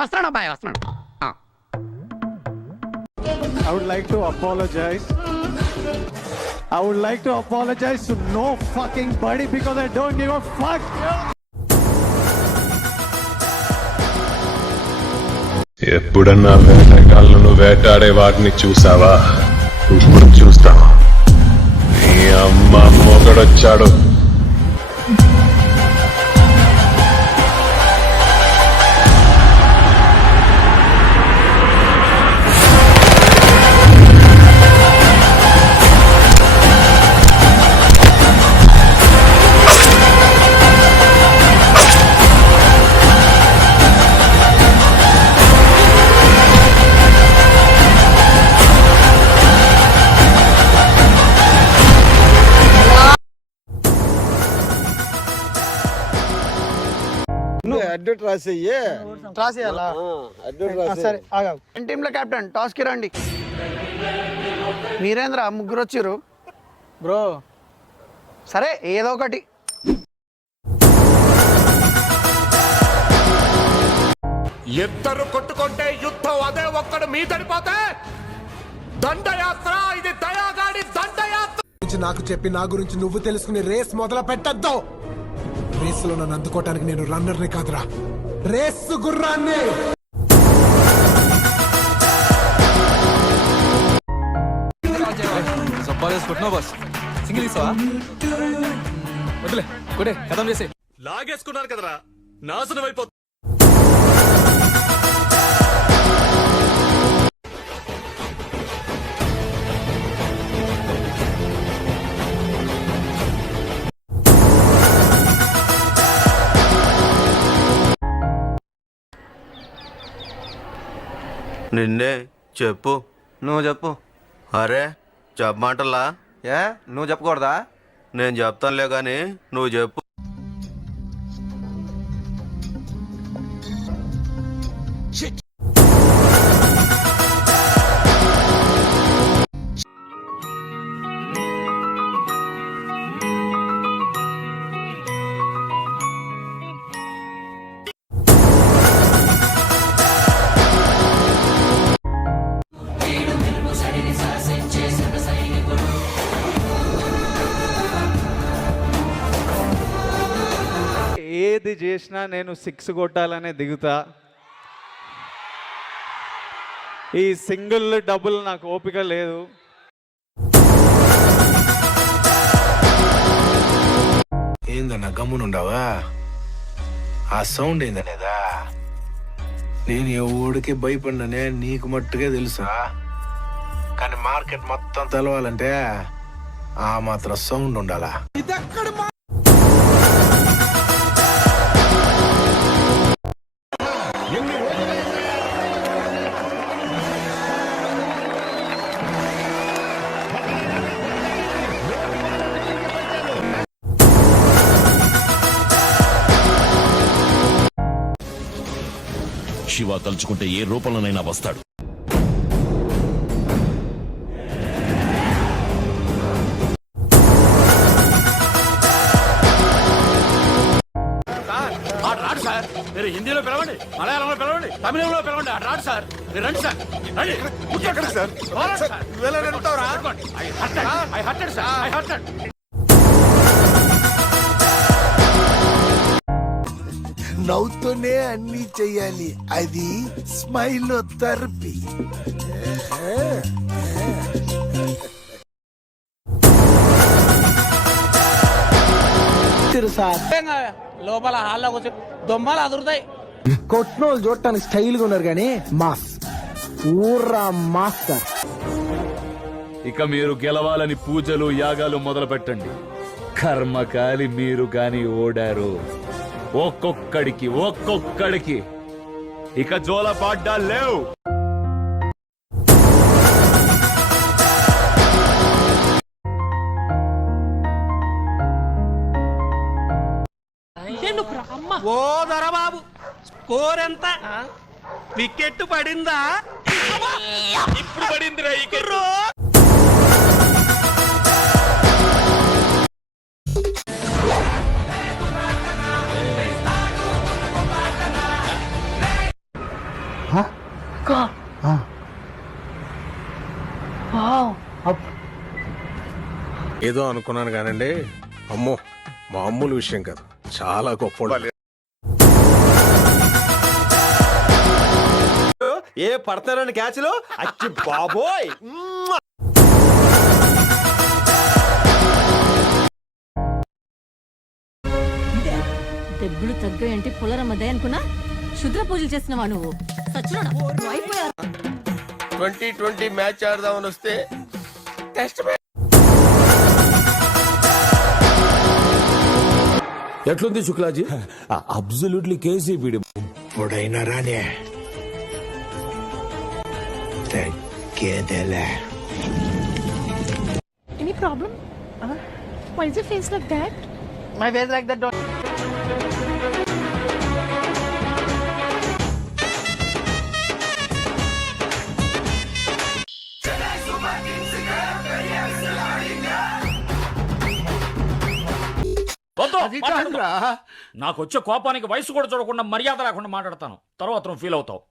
వస్తున్నాడు అబ్బాయి వస్తున్నాడు. I would like to apologize. I would like to apologize to no fucking body because I don't give a fuck. ఎప్పుడన్నా వేటగాళ్ళను వేటాడే వాటిని చూసావా? ఇప్పుడు చూస్తావా? నీ అమ్మ మొగడొచ్చాడు. టీంలో కెప్టెన్ టాస్ కి రండి. వీరేంద్ర ముగ్గురు వచ్చిర్రు Bro, సరే ఏదో ఒకటి. ఇద్దరు కొట్టుకుంటే యుద్ధం అదే ఒక్కడు మీదడిపోతే దండయాత్ర. ఇది దయాగాడి దండయాత్ర. నాకు చెప్పి నా గురించి నువ్వు తెలుసుకుని రేస్ మొదలు పెట్టద్దు. రేసులో నన్ను అందుకోవటానికి నేను రన్నర్ని కాదురా, రేసు గుర్రాన్ని. లాగేసుకున్నారు కదరా, నాశనం అయిపోతుంది. నిన్నే చెప్పు. నువ్వు చెప్పు. అరే చెప్పమంటలా? ఏ నువ్వు చెప్పకూడదా? నేను చెప్తానులే కానీ నువ్వు చెప్పు. ఏది చేసినా నేను 6 కొట్టాలనే దిగుతా. ఈ సింగిల్ డబుల్ నాకు ఓపిక లేదు. ఏందన్నా గమ్మునుండవా? ఆ సౌండ్ ఏందనేదా? నేను ఎవడికి భయపడిననే నీకు మట్టుగా తెలుసా? కానీ మార్కెట్ మొత్తం తెలవాలంటే ఆ మాత్రం సౌండ్ ఉండాలా? శివ తలుచుకుంటే ఏ రూపంలోనైనా వస్తాడు. రాడు సార్, మీరు హిందీలో పిలవండి, మలయాళంలో పిలవండి, తమిళంలో పిలవండి. రాడు సార్, మీరు రండి సార్. నవ్వుతూనే అన్ని చెయ్యాలి, అది స్మైల్ థెరపీ. లోపల హాల్లో కూర్చో దొమ్మలు అదురుతాయి. కొట్టినోళ్ళు చూడటానికి స్టైల్ గా ఉన్నారు కానీ మాస్ ఊర్రా మాస్టర్. ఇక మీరు గెలవాలని పూజలు యాగాలు మొదలు పెట్టండి. కర్మకాలి మీరు గాని ఓడారు. ఒక్కొక్కడికి ఇక జోల పాడ్డాలు లేవు. ఓ దొరబాబు, స్కోర్ ఎంత? వికెట్ పడిందా? ఇప్పుడు పడిందిరా ఈ ఏదో అనుకున్నాను కానండి, అమ్మో మామూలు విషయం కాదు, చాలా గొప్ప. ఏ పడతారని క్యాచ్లు అచ్చి బాబోయ్. దెబ్బలు తగ్గాయంటే పొలరమ్మదే అనుకున్నా శుద్ర పూజలు చేసినవా నువ్వు సచ్చినోడా 2020 మ్యాచ్ ఆడదామని వస్తే టెస్ట్ ఎట్లుంది శుక్లాజీ? అబ్సల్యూట్లీ కేసీపీడి ఇప్పుడైనా రానే తగ్గేదేలే. Any problem? Why is your face like that? My face like that. నాకు వచ్చే కోపానికి వయసు కూడా చూడకుండా మర్యాద లేకుండా మాట్లాడతాను, తర్వాత నువ్వు ఫీల్ అవుతావు.